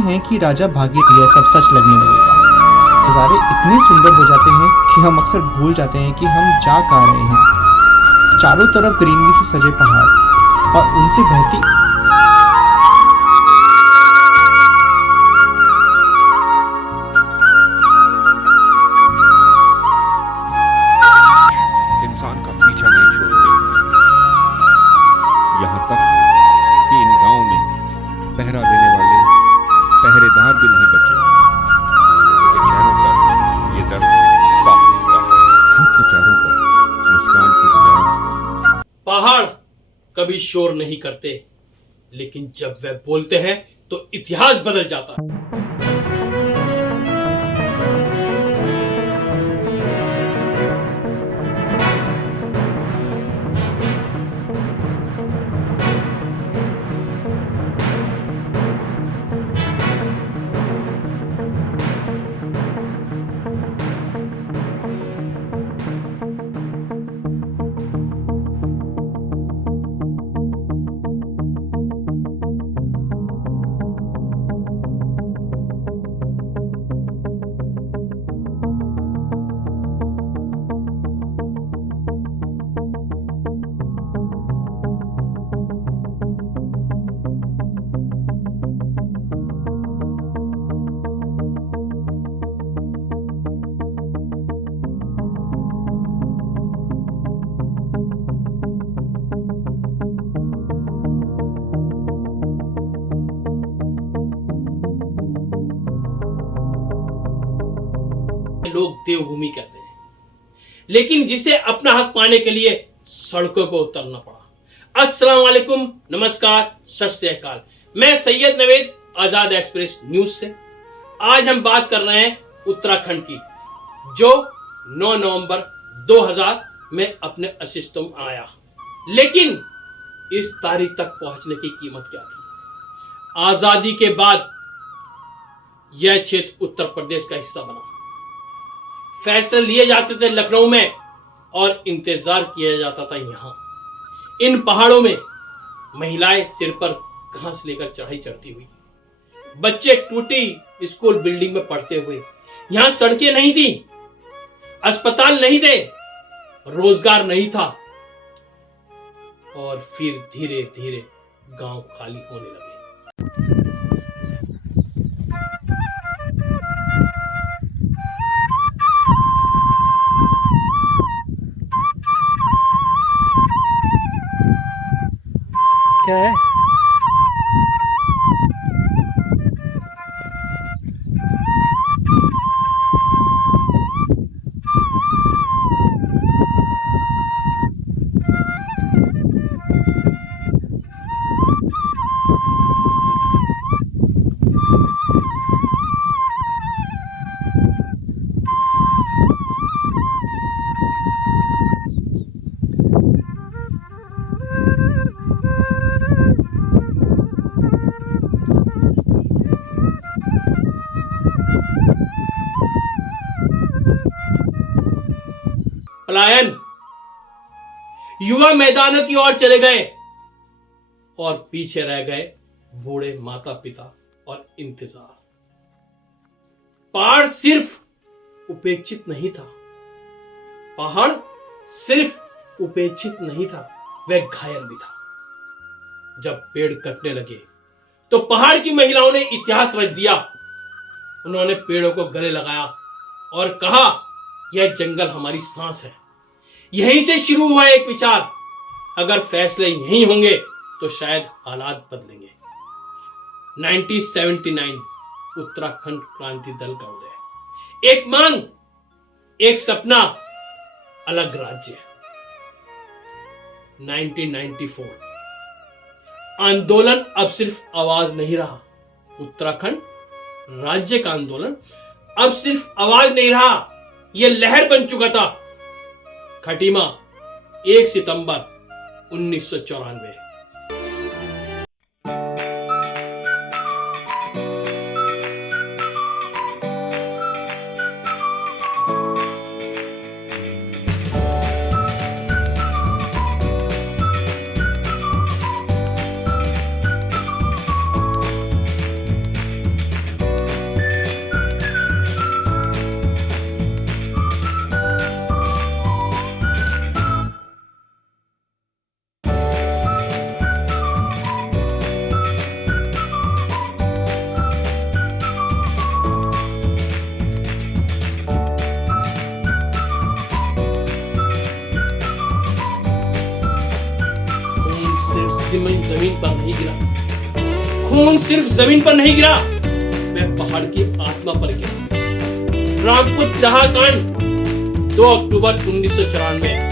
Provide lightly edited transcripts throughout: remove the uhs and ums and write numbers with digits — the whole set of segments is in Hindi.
हैं कि राजा भागे, यह सब सच लगने लगेगा। नज़ारे इतने सुंदर हो जाते हैं कि हम अक्सर भूल जाते हैं कि हम जा कहाँ रहे हैं। चारों तरफ ग्रीनरी से सजे पहाड़ और उनसे बहती इंसान का पीछा नहीं छोड़ते, यहाँ तक कि इन गांव में पहरा देने वाले पहरेदार भी नहीं बचे। उनके चेहरों पर ये दर्द साफ दिखता है। उनके चेहरों पर मुस्कान की बजाय पहाड़ कभी शोर नहीं करते, लेकिन जब वे बोलते हैं तो इतिहास बदल जाता है। लोग देवभूमि कहते हैं, लेकिन जिसे अपना हक पाने के लिए सड़कों पर उतरना पड़ा। अस्सलाम वालेकुम, नमस्कार, सत श्री अकाल। मैं सैयद नवेद, आजाद एक्सप्रेस न्यूज से। आज हम बात कर रहे हैं उत्तराखंड की, जो 9 नवंबर 2000 में अपने अस्तित्व में आया। लेकिन इस तारीख तक पहुंचने की कीमत क्या थी? आजादी के बाद यह क्षेत्र उत्तर प्रदेश का हिस्सा बना। फैसले लिए जाते थे लखनऊ में और इंतजार किया जाता था यहां। इन पहाड़ों में महिलाएं सिर पर घास लेकर चढ़ाई चढ़ती हुई, बच्चे टूटी स्कूल बिल्डिंग में पढ़ते हुए। यहां सड़कें नहीं थी, अस्पताल नहीं थे, रोजगार नहीं था। और फिर धीरे धीरे गांव खाली होने लगे। क्या है? पलायन। युवा मैदानों की ओर चले गए और पीछे रह गए बूढ़े माता पिता और इंतजार। पहाड़ सिर्फ उपेक्षित नहीं था, पहाड़ सिर्फ उपेक्षित नहीं था, वह घायल भी था। जब पेड़ कटने लगे तो पहाड़ की महिलाओं ने इतिहास रच दिया। उन्होंने पेड़ों को गले लगाया और कहा, यह जंगल हमारी सांस है। यहीं से शुरू हुआ एक विचार, अगर फैसले यहीं होंगे तो शायद हालात बदलेंगे। 1979 उत्तराखंड क्रांति दल का उदय। एक मांग, एक सपना, अलग राज्य। 1994 आंदोलन अब सिर्फ आवाज नहीं रहा। उत्तराखंड राज्य का आंदोलन अब सिर्फ आवाज नहीं रहा, यह लहर बन चुका था। खटीमा 1 सितंबर 1994। नहीं गिरा, खून सिर्फ जमीन पर नहीं गिरा, मैं पहाड़ की आत्मा पर गिरा। राजपूत कांड 2 अक्टूबर 1994।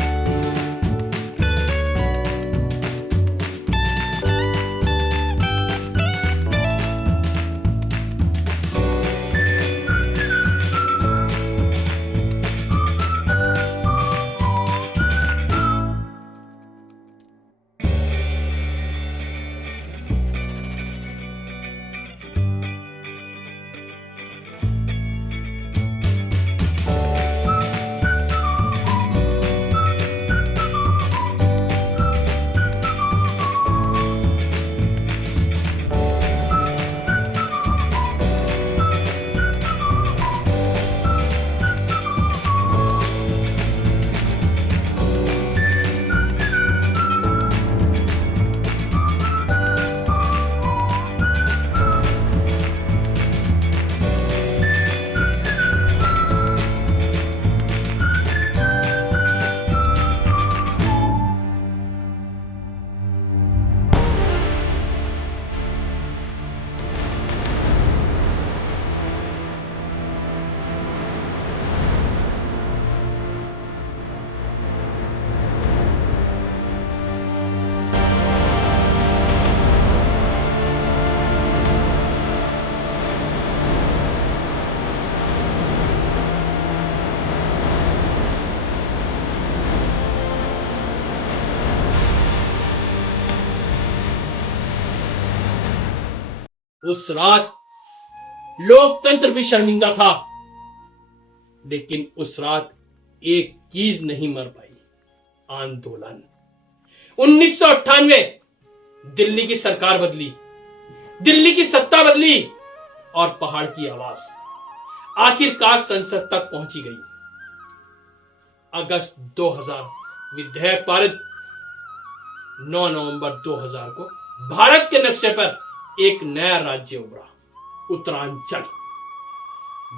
उस रात लोकतंत्र भी शर्मिंदा था, लेकिन उस रात एक चीज नहीं मर पाई, आंदोलन। 1998 दिल्ली की सरकार बदली, दिल्ली की सत्ता बदली और पहाड़ की आवाज आखिरकार संसद तक पहुंची गई। अगस्त 2000 विधेयक पारित। 9 नवंबर 2000 को भारत के नक्शे पर एक नया राज्य उभरा, उत्तरांचल।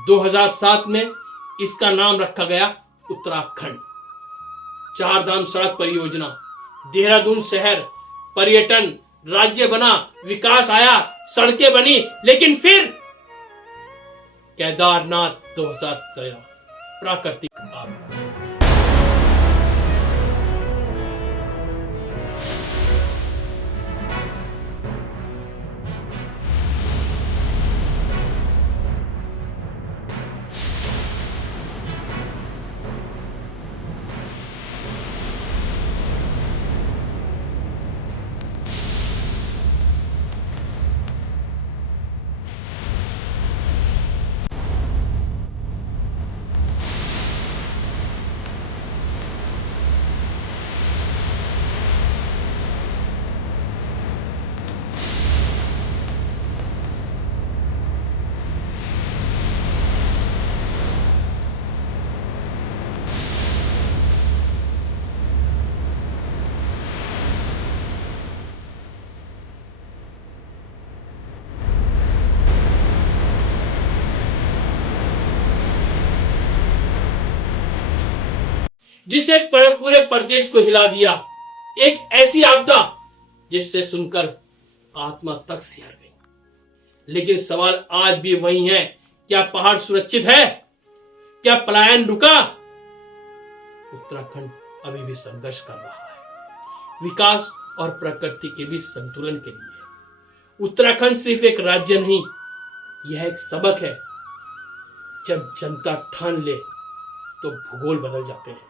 2007 में इसका नाम रखा गया उत्तराखंड। 4 धाम सड़क परियोजना, देहरादून शहर, पर्यटन, राज्य बना, विकास आया, सड़कें बनी, लेकिन फिर केदारनाथ 2013 प्राकृतिक आपदा। जिसने पूरे प्रदेश को हिला दिया, एक ऐसी आपदा जिससे सुनकर आत्मा तक सिहर गई। लेकिन सवाल आज भी वही है, क्या पहाड़ सुरक्षित है? क्या पलायन रुका? उत्तराखंड अभी भी संघर्ष कर रहा है, विकास और प्रकृति के बीच संतुलन के लिए। उत्तराखंड सिर्फ एक राज्य नहीं, यह एक सबक है। जब जनता ठान ले तो भूगोल बदल जाते हैं।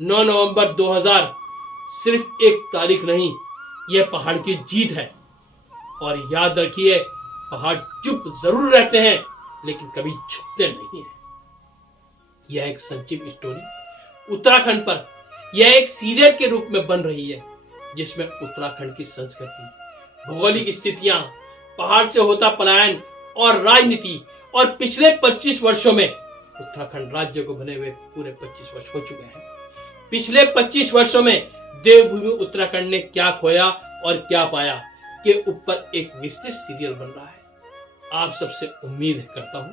9 नवंबर 2000 सिर्फ एक तारीख नहीं, यह पहाड़ की जीत है। और याद रखिए, पहाड़ चुप जरूर रहते हैं, लेकिन कभी झुकते नहीं हैं। यह एक संक्षिप्त स्टोरी उत्तराखंड पर, यह एक सीरियल के रूप में बन रही है, जिसमें उत्तराखंड की संस्कृति, भौगोलिक स्थितियां, पहाड़ से होता पलायन और राजनीति। और पिछले 25 वर्षों में उत्तराखंड राज्य को बने हुए पूरे 25 वर्ष हो चुके हैं। पिछले 25 वर्षों में देवभूमि उत्तराखंड ने क्या खोया और क्या पाया के ऊपर एक विस्तृत सीरियल बन रहा है। आप सबसे उम्मीद करता हूं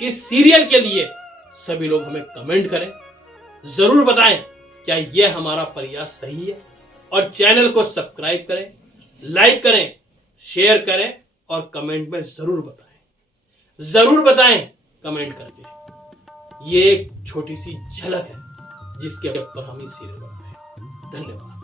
इस सीरियल के लिए सभी लोग हमें कमेंट करें, जरूर बताएं क्या यह हमारा प्रयास सही है। और चैनल को सब्सक्राइब करें, लाइक करें, शेयर करें और कमेंट में जरूर बताएं कमेंट करके। ये एक छोटी सी झलक है जिसके ऊपर हम ये सीरियल बना रहे हैं। धन्यवाद।